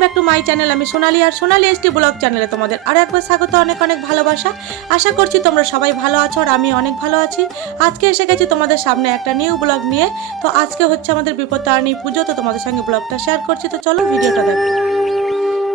Back to my channel আমি সোনালি আর সোনালি ST blog চ্যানেলে তোমাদের আরও একবার স্বাগত, অনেক অনেক ভালোবাসা। আশা করছি তোমরা সবাই ভালো আছো আর আমি অনেক ভালো আছি। আজকে এসে গেছি তোমাদের সামনে একটা নিউ ব্লগ নিয়ে। তো আজকে হচ্ছে আমাদের বিপদ তারিণী পুজো, তো তোমাদের সঙ্গে ব্লগটা শেয়ার করছি। তো চলো ভিডিওটা দেখো।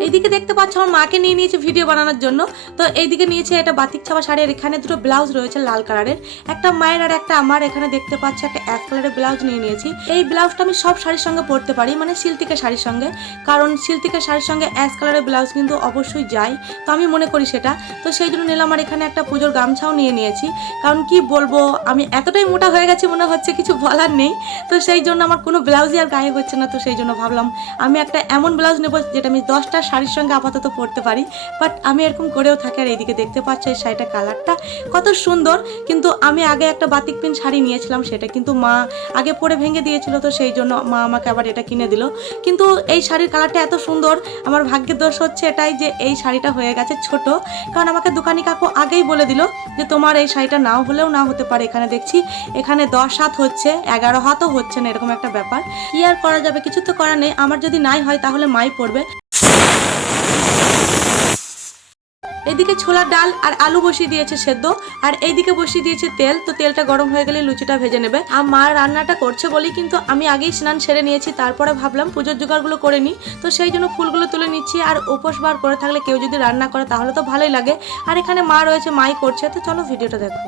এইদিকে দেখতে পাচ্ছ, আমার মাকে নিয়ে নিয়েছে ভিডিও বানানোর জন্য। তো এইদিকে নিয়েছে এটা বাতিক ছাপা শাড়ি, আর এখানে দুটো ব্লাউজ রয়েছে লাল কালারের একটা মায়ের আর একটা আমার, এখানে দেখতে পাচ্ছ একটা এক কালারের ব্লাউজ নিয়ে নিয়েছি। এই ব্লাউজটা আমি সব শাড়ির সঙ্গে পরতে পারি মানে সিল্তিকা শাড়ির সঙ্গে। কারণ সিল্তিকা শাড়ির সঙ্গে অ্যাশ কালারের ব্লাউজ কিন্তু অবশ্যই যায়। তো আমি মনে করি সেটা। তো সেই জন্য নিলাম, আর এখানে একটা পুজোর গামছাও নিয়ে নিয়েছি। কারণ কি বলব, আমি এতটাই মোটা হয়ে গেছি, মনে হচ্ছে কিছু বলার নেই। তো সেই জন্য আমার কোনো ব্লাউজই আর গায়ে হচ্ছে না। তো সেই জন্য ভাবলাম, আমি একটা এমন ব্লাউজ নেব যেটা আমি দশটা শাড়ির সঙ্গে আপাতত পরতে পারি বাট আমি এরকম করেও থাকি আর এইদিকে দেখতে পাচ্ছ এই শাড়িটা কালারটা কত সুন্দর, কিন্তু আমি আগে একটা বাতিক পিন শাড়ি নিয়েছিলাম, সেটা কিন্তু মা আগে পরে ভেঙে দিয়েছিল, তো সেই জন্য মা আমাকে আবার এটা কিনে দিল। কিন্তু এই শাড়ির কালারটা এত সুন্দর, আমার ভাগ্যের দোষ হচ্ছে এটাই যে এই শাড়িটা হয়ে গেছে ছোট, কারণ আমাকে দোকানি কাকু আগেই বলে দিল যে তোমার এই শাড়িটা নাও হলেও না হতে পারে, এখানে দেখছি এখানে দশ হাত হচ্ছে, এগারো হাতও হচ্ছে না, এরকম একটা ব্যাপার। কি আর করা যাবে, কিছু তো করা নেই, আমার যদি নাই হয় তাহলে মাই পড়বে এদিকে ছোলার ডাল আর আলু বসিয়ে দিয়েছে সেদ্ধ, আর এইদিকে বসিয়ে দিয়েছে তেল। তো তেলটা গরম হয়ে গেলে লুচিটা ভেজে নেবে। আর মা রান্নাটা করছে বলেই কিন্তু আমি আগেই স্নান সেরে নিয়েছি, তারপরে ভাবলাম পুজোর জোগাড়গুলো করে নিই। তো সেই জন্য ফুলগুলো তুলে নিচ্ছি, আর উপোস বার করে থাকলে কেউ যদি রান্না করে তাহলে তো ভালোই লাগে। আর এখানে মা রয়েছে, মাই করছে, তো চলো ভিডিওটা দেখো।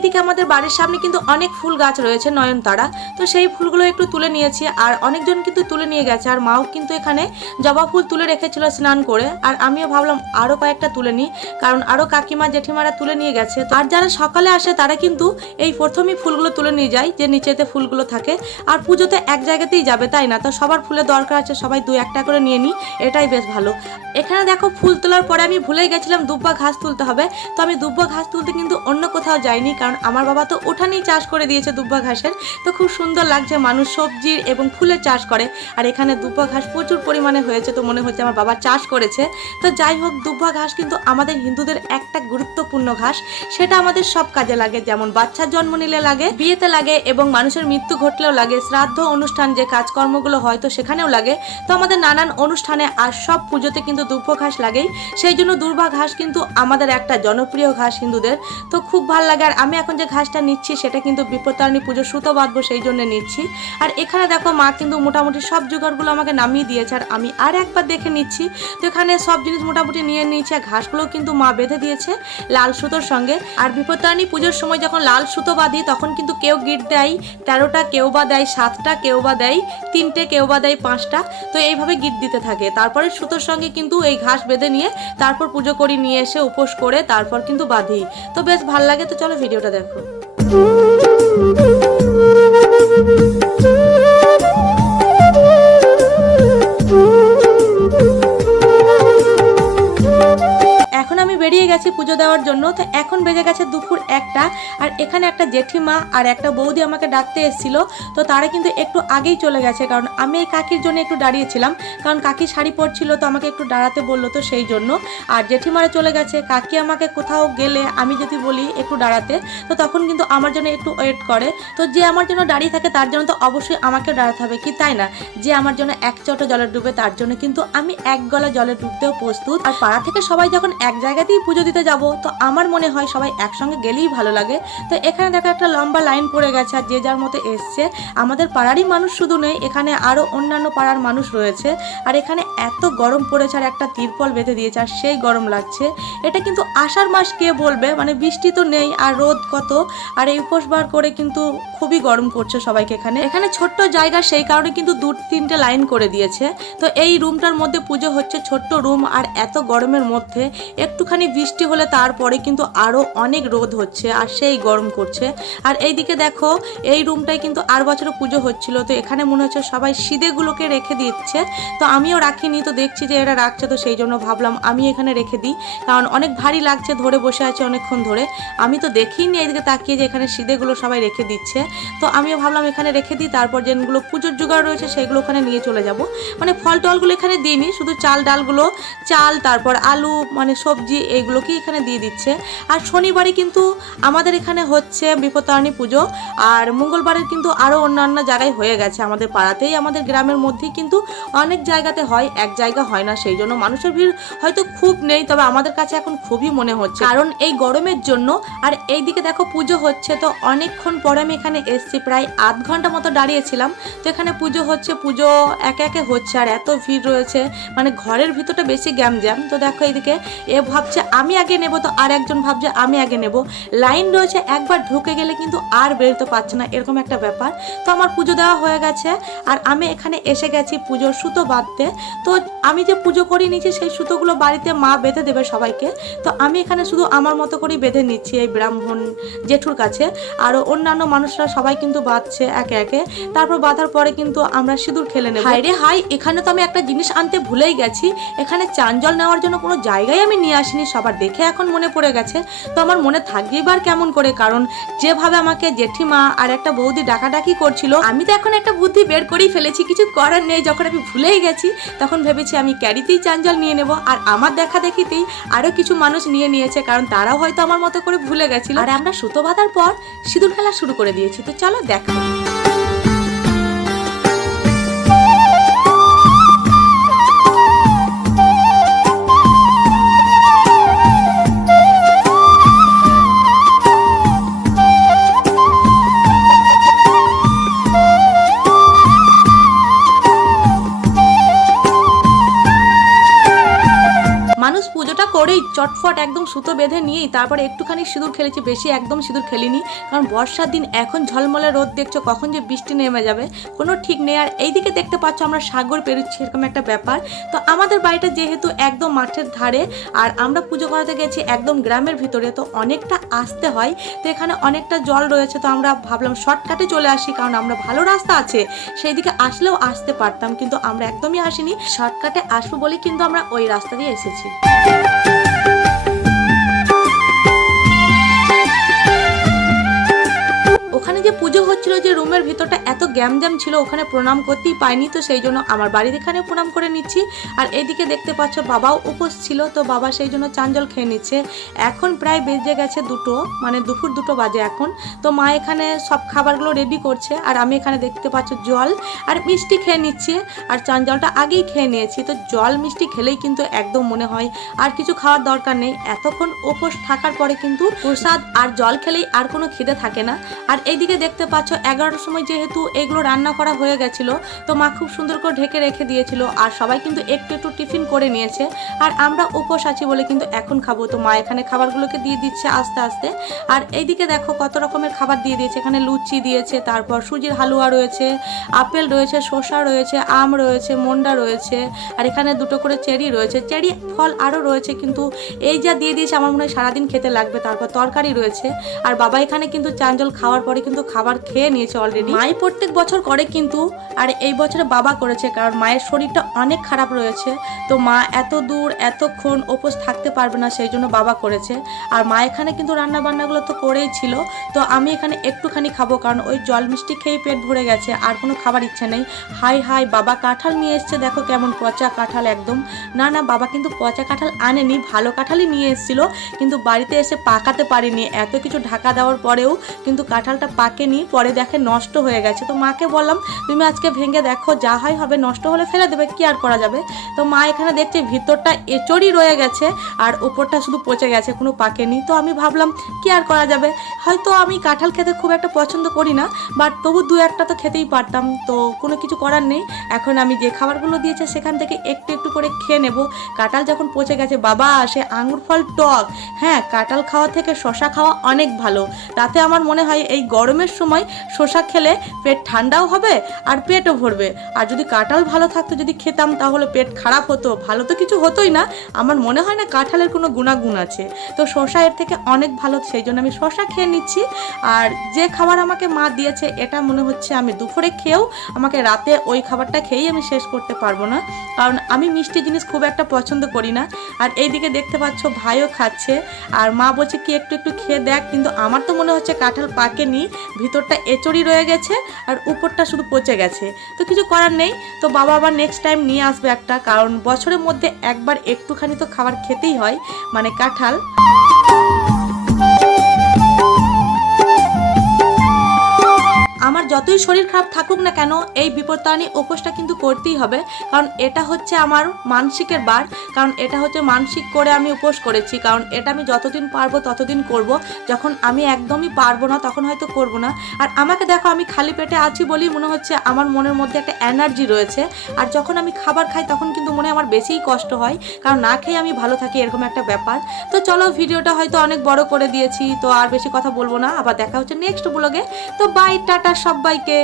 এইদিকে আমাদের বাড়ির সামনে কিন্তু অনেক ফুল গাছ রয়েছে নয়নতারা। তো সেই ফুলগুলো একটু তুলে নিয়েছি আর অনেকজন কিন্তু তুলে নিয়ে গেছে আর মাও কিন্তু এখানে জবা ফুল তুলে রেখেছিল স্নান করে। আর আমিও ভাবলাম আরও কয়েকটা তুলে নিই, কারণ আরও কাকিমা, জেঠিমারা তুলে নিয়ে গেছে। আর যারা সকালে আসে তারা কিন্তু এই প্রথমেই ফুলগুলো তুলে নিয়ে যায়, যে নিচেতে ফুলগুলো থাকে। আর পুজোতে এক জায়গাতেই যাবে, তাই না? তো সবার ফুলের দরকার আছে, সবাই দু একটা করে নিয়ে নিই, এটাই বেশ ভালো। এখানে দেখো ফুল তোলার পরে আমি ভুলেই গেছিলাম, দুব্বা ঘাস তুলতে হবে। তো আমি দুব্বা ঘাস তুলতে কিন্তু অন্য কোথাও যাইনি, কারণ আমার বাবা তো উঠানেই চাষ করে দিয়েছে দুব্বা ঘাসের। তো খুব সুন্দর লাগছে মানুষ সবজির এবং ফুলের চাষ করে। আর এখানে দুব্বা ঘাস প্রচুর পরিমাণে হয়েছে তো মনে হচ্ছে আমার বাবা চাষ করেছে। তো যাই হোক, দুব্বা ঘাস কিন্তু আমাদের হিন্দুদের একটা গুরুত্বপূর্ণ ঘাস। সেটা আমাদের সব কাজে লাগে, যেমন বাচ্চার জন্ম নিলে লাগে, বিয়েতে লাগে এবং মানুষের মৃত্যু ঘটলেও লাগে, শ্রাদ্ধ অনুষ্ঠান যে কাজকর্মগুলো হয় তো সেখানেও লাগে। তো আমাদের নানান অনুষ্ঠানে আর সব পুজোতে কিন্তু দুব্ব ঘাস লাগেই। সেই জন্য দুর্বা ঘাস কিন্তু আমাদের একটা জনপ্রিয় ঘাস হিন্দুদের। তো খুব ভালো লাগে আর আমি এখন যে ঘাসটা নিচ্ছি, সেটা কিন্তু বিপত্তারিণী পুজো সুতো বাঁধবো সেই জন্য নিচ্ছি। আর এখানে দেখো, মা কিন্তু মোটামুটি সব জোগাড়গুলো আমাকে নামিয়ে দিয়েছে। আর আমি আর একবার দেখে নিচ্ছি। তো এখানে সব জিনিস মোটামুটি নিয়ে নিয়েছি, আর ঘাসগুলো কিন্তু মা বেঁধে দিয়েছে লাল সুতোর সঙ্গে। আর বিপত্তারিণী পুজোর সময় যখন লাল সুতো বাঁধি, তখন কিন্তু কেউ গিট দেয়, তেরোটা কেউ বা দেয়, সাতটা কেউ বা দেয়, তিনটে কেউ বা দেয়, পাঁচটা। তো এইভাবে গিট দিতে থাকে। তারপরে সুতোর সঙ্গে কিন্তু এই ঘাস বেঁধে নিয়ে তারপর পুজো করি, নিয়ে এসে উপোস করে তারপর কিন্তু বাঁধি। তো বেশ ভালো লাগে। তো চলো ভিডিওটা দেখো। বেরিয়ে গেছি পুজো দেওয়ার জন্য, তো এখন বেজে গেছে দুপুর একটা, আর এখানে একটা জেঠিমা আর একটা বৌদি আমাকে ডাকতে এসেছিল, তো তারা কিন্তু একটু আগেই চলে গেছে, কারণ আমি এই কাকির জন্য একটু দাঁড়িয়েছিলাম, কারণ কাকি শাড়ি পরছিল, তো আমাকে একটু দাঁড়াতে বলল তো সেই জন্য, আর জেঠিমারা চলে গেছে, কাকি আমাকে কোথাও গেলে আমি যদি বলি একটু দাঁড়াতে, তো তখন কিন্তু আমার জন্য একটু ওয়েট করে, তো যে আমার জন্য দাঁড়িয়ে থাকে তার জন্য তো অবশ্যই আমাকে দাঁড়াতে হবে, কি তাই না? যে আমার জন্য এক চটো জলে ডুবে তার জন্য কিন্তু আমি এক গলা জলে ডুবতেও প্রস্তুত, আর পাড়া থেকে সবাই যখন এক জায়গাতেই পুজো দিতে যাব, তো আমার মনে হয় সবাই একসঙ্গে গেলেই ভালো লাগে। তো এখানে দেখো একটা লম্বা লাইন পড়ে গেছে, আর যে যার মতো এসছে। আমাদের পাড়ারই মানুষ শুধু নেই, এখানে আরও অন্যান্য পাড়ার মানুষ রয়েছে। আর এখানে এত গরম পড়েছে, আর একটা তিরপল বেঁধে দিয়েছে, আর সেই গরম লাগছে। এটা কিন্তু আষাঢ় মাস কে বলবে? মানে বৃষ্টি তো নেই, আর রোদ কত? আর এই উপোস বার করে কিন্তু খুবই গরম পড়ছে সবাইকে এখানে। এখানে ছোট্ট জায়গা, সেই কারণে কিন্তু দু তিনটে লাইন করে দিয়েছে। তো এই রুমটার মধ্যে পুজো হচ্ছে ছোট্ট রুম আর এত গরমের মধ্যে একটুখানি বৃষ্টি হলে তারপরে কিন্তু আরও অনেক রোদ হচ্ছে আর সেই গরম করছে। আর এইদিকে দেখো, এই রুমটায় কিন্তু আর বছরও পুজো হচ্ছিল, তো এখানে মনে হচ্ছে সবাই সিদেগুলোকে রেখে দিচ্ছে। তো আমিও রাখিনি, তো দেখছি যে এরা রাখছে, তো সেই জন্য ভাবলাম আমি এখানে রেখে দিই, কারণ অনেক ভারী লাগছে ধরে বসে আছে অনেকক্ষণ ধরে। আমি তো দেখিনি এইদিকে তাকিয়ে যে এখানে সিদেগুলো সবাই রেখে দিচ্ছে। তো আমিও ভাবলাম এখানে রেখে দিই, তারপর যেগুলো পুজোর জোগাড় রয়েছে সেগুলো ওখানে নিয়ে চলে যাব। মানে ফল টলগুলো এখানে দিইনি, শুধু চাল ডালগুলো চাল, তারপর আলু মানে সবজি এইগুলোকেই এখানে দিয়ে দিচ্ছে? আর শনিবারে কিন্তু আমাদের এখানে হচ্ছে বিপত্তারিণী পুজো, আর মঙ্গলবারের কিন্তু আরও অন্যান্য জায়গায় হয়ে গেছে আমাদের পাড়াতেই। আমাদের গ্রামের মধ্যেই কিন্তু অনেক জায়গাতে হয়, এক জায়গা হয় না সেই জন্য মানুষের ভিড় হয়তো খুব নেই, তবে আমাদের কাছে এখন খুবই মনে হচ্ছে। কারণ এই গরমের জন্য, আর এইদিকে দেখো পুজো হচ্ছে, তো অনেকক্ষণ পরে আমি এখানে এসছি, প্রায় আধ ঘণ্টা মতো দাঁড়িয়েছিলাম। তো এখানে পুজো হচ্ছে, পুজো একে একে হচ্ছে, আর এত ভিড় রয়েছে মানে ঘরের ভিতরটা বেশি গ্যাম জ্যাম তো দেখো এইদিকে এ ভাবছে আমি আগে নেব তো আর একজন ভাবছে আমি আগে নেব। লাইন রয়েছে, একবার ঢুকে গেলে কিন্তু আর বেরোতে পারছে না, এরকম একটা ব্যাপার। তো আমার পুজো দেওয়া হয়ে গেছে, আর আমি এখানে এসে গেছি পুজোর সুতো বাঁধতে। তো আমি যে পুজো করে নিয়েছি, সেই সুতোগুলো বাড়িতে মা বেঁধে দেবে সবাইকে। তো আমি এখানে শুধু আমার মতো করেই বেঁধে নিচ্ছি এই ব্রাহ্মণ জেঠুর কাছে। আর অন্যান্য মানুষরা সবাই কিন্তু বাঁধছে একে একে। তারপর বাঁধার পরে কিন্তু আমরা সিঁদুর খেলে নেব। হাই রে হাই এখানে তো আমি একটা জিনিস আনতে ভুলেই গেছি। এখানে চান জল নেওয়ার জন্য কোনো জায়গায় আমি নিয়ে আসিনি সবার দেখে এখন মনে পড়ে গেছে। তো আমার মনে থাকবে এবার কেমন করে? কারণ যেভাবে আমাকে জেঠিমা আর একটা বৌদি ডাকাডাকি করছিল, আমি তো এখন একটা বুদ্ধি বের করেই ফেলেছি, কিছু করার নেই। যখন আমি ভুলেই গেছি, তখন ভেবেছি আমি ক্যারিতেই চান জল নিয়ে নেব আর আমার দেখা দেখিতেই আরও কিছু মানুষ নিয়ে নিয়েছে, কারণ তারাও হয়তো আমার মতো করে ভুলে গেছিল। আর আমরা সুতো বাঁধার পর সিঁদুর খেলা শুরু করে দিয়েছি। তো চলো দেখো। চটফট একদম সুতো বেঁধে নিয়েই তারপরে একটুখানি সিঁদুর খেলেছি, বেশি একদম সিঁদুর খেলিনি। কারণ বর্ষার দিন এখন ঝলমলে রোদ, দেখছ কখন যে বৃষ্টি নেমে যাবে, কোনো ঠিক নেই। আর এইদিকে দেখতে পাচ্ছ আমরা সাগর পেরোচ্ছি, এরকম একটা ব্যাপার। তো আমাদের বাড়িটা যেহেতু একদম মাঠের ধারে, আর আমরা পুজো করাতে গেছি একদম গ্রামের ভিতরে, তো অনেকটা আসতে হয়। তো এখানে অনেকটা জল রয়েছে, তো আমরা ভাবলাম শর্টকাটে চলে আসি, কারণ আমরা ভালো রাস্তা আছে। সেই দিকে আসলেও আসতে পারতাম, কিন্তু আমরা একদমই আসিনি। শর্টকাটে আসব বলে কিন্তু আমরা ওই রাস্তা দিয়ে এসেছি। গ্যামজ্যাম ছিল, ওখানে প্রণাম করতেই পাইনি তো সেই জন্য আমার বাড়ির এখানে প্রণাম করে নিচ্ছি। আর এইদিকে দেখতে পাচ্ছ বাবাও উপোস ছিল, তো বাবা সেই জন্য চাঞ্জল খেয়ে নিচ্ছে। এখন প্রায় বেজে গেছে দুটো মানে দুপুর দুটো বাজে এখন। তো মা এখানে সব খাবারগুলো রেডি করছে, আর আমি এখানে দেখতে পাচ্ছ জল আর মিষ্টি খেয়ে নিচ্ছে। আর চাঞ্জলটা আগেই খেয়ে নিয়েছি, তো জল মিষ্টি খেলেই কিন্তু একদম মনে হয়। আর কিছু খাওয়ার দরকার নেই, এতক্ষণ উপোস থাকার পরে কিন্তু প্রসাদ আর জল খেলেই আর কোনো খিদে থাকে না। আর এইদিকে দেখতে পাচ্ছ এগারোটার সময় যেহেতু এগুলো রান্না করা হয়ে গেছিল। তো মা খুব সুন্দর করে ঢেকে রেখে দিয়েছিল। আর সবাই কিন্তু একটু একটু টিফিন করে নিয়েছে। আর আমরা উপোস আছি বলে কিন্তু এখন খাব। তো মা এখানে খাবারগুলোকে দিয়ে দিচ্ছে আস্তে আস্তে। আর এইদিকে দেখো কত রকমের খাবার দিয়ে দিয়েছে। এখানে লুচি দিয়েছে, তারপর সুজির হালুয়া রয়েছে, আপেল রয়েছে, শসা রয়েছে, আম রয়েছে, মন্ডা রয়েছে, আর এখানে দুটো করে চেরি রয়েছে। চেরি ফল আরও রয়েছে কিন্তু এই যা দিয়ে দিয়েছে আমার মনে হয় সারাদিন খেতে লাগবে। তারপর তরকারি রয়েছে। আর বাবা এখানে কিন্তু চাঞ্জল খাওয়ার পরে কিন্তু খাবার খেয়ে নিয়েছে অলরেডি মাই প্রত্যেক বছর করে কিন্তু, আর এই বছরে বাবা করেছে, কারণ মায়ের শরীরটা অনেক খারাপ রয়েছে। তো মা এত দূর, এতক্ষণ উপোস থাকতে পারবে না, সেই জন্য বাবা করেছে। আর মা এখানে কিন্তু রান্না বান্নাগুলো তো করেই ছিল। তো আমি এখানে একটুখানি খাব, কারণ ওই জল মিষ্টি খেয়েই পেট ভরে গেছে, আর কোনো খাবার ইচ্ছে নেই। হাই হাই, বাবা কাঁঠাল নিয়ে এসছে, দেখো কেমন পচা কাঁঠাল একদম। না না, বাবা কিন্তু পচা কাঁঠাল আনেনি, ভালো কাঁঠালই নিয়ে এসেছিল, কিন্তু বাড়িতে এসে পাকাতে পারিনি। এত কিছু ঢাকা দেওয়ার পরেও কিন্তু কাঁঠালটা পাকেনি, পরে দেখে নষ্ট হয়ে গেছে। তো মাকে বললাম, তুমি আজকে ভেঙে দেখো, যা হয় হবে নষ্ট হলে ফেলে দেবে, কি আর করা যাবে? তো মা এখানে দেখছে ভিতরটা এচড়ই রয়ে গেছে আর উপরটা শুধু পচে গেছে, কোনো পাকেনি তো আমি ভাবলাম, কি আর করা যাবে? হয়তো আমি কাঁঠাল খেতে খুব একটা পছন্দ করি না, বাট তবু দু একটা তো খেতেই পারতাম। তো কোনো কিছু করার নেই। এখন আমি যে খাবারগুলো দিয়েছে, সেখান থেকে একটু একটু করে খেয়ে নেব। কাঁঠাল যখন পচে গেছে, বাবা, সে আঙুর ফল টক। হ্যাঁ কাঁঠাল খাওয়া থেকে শশা খাওয়া অনেক ভালো। তাতে আমার মনে হয়, এই গরমের সময় শশা খেলে পেট ঠান্ডাও হবে আর পেটও ভরবে। আর যদি কাঁঠাল ভালো থাকতো যদি খেতাম, তাহলে পেট খারাপ হতো। ভালো তো কিছু হতোই না। আমার মনে হয় না কাঁঠালের কোনো গুণাগুণ আছে। তো শশা এর থেকে অনেক ভালো, সেই জন্য আমি শশা খেয়ে নিচ্ছি। আর যে খাবার আমাকে মা দিয়েছে, এটা মনে হচ্ছে আমি দুপুরে খেয়েও আমাকে রাতে ওই খাবারটা খেয়েই আমি শেষ করতে পারব না। কারণ আমি মিষ্টি জিনিস খুব একটা পছন্দ করি না। আর এইদিকে দেখতে পাচ্ছ ভাইও খাচ্ছে। আর মা বলছে, কি একটু একটু খেয়ে দেখ। কিন্তু আমার তো মনে হচ্ছে কাঁঠাল পাকেনি। ভিতরটা এচড়ি রয়ে গেছে। আর উপরটা শুধু পচে গেছে। তো কিছু করার নেই, তো বাবা আবার নেক্সট টাইম নিয়ে আসবে একটা, কারণ বছরের মধ্যে একবার একটুখানি তো খাবার খেতেই হয় মানে কাঁঠাল। যতই শরীর খারাপ থাকুক না কেন, এই বিপত্তানি উপোসটা কিন্তু করতেই হবে। কারণ এটা হচ্ছে আমার মানসিকের বার, কারণ এটা হচ্ছে মানসিক করে আমি উপোস করেছি। কারণ এটা আমি যতদিন পারব ততদিন করব। যখন আমি একদমই পারব না, তখন হয়তো করব না। আর আমাকে দেখো, আমি খালি পেটে আছি বলেই মনে হচ্ছে আমার মনের মধ্যে একটা এনার্জি রয়েছে। আর যখন আমি খাবার খাই, তখন কিন্তু মনে আমার বেশিই কষ্ট হয়। কারণ না খেয়ে আমি ভালো থাকি, এরকম একটা ব্যাপার। তো চলো, ভিডিওটা হয়তো অনেক বড় করে দিয়েছি। তো আর বেশি কথা বলব না। আবার দেখা হচ্ছে নেক্সট ব্লগে। তো বাই টাটা সবাইকে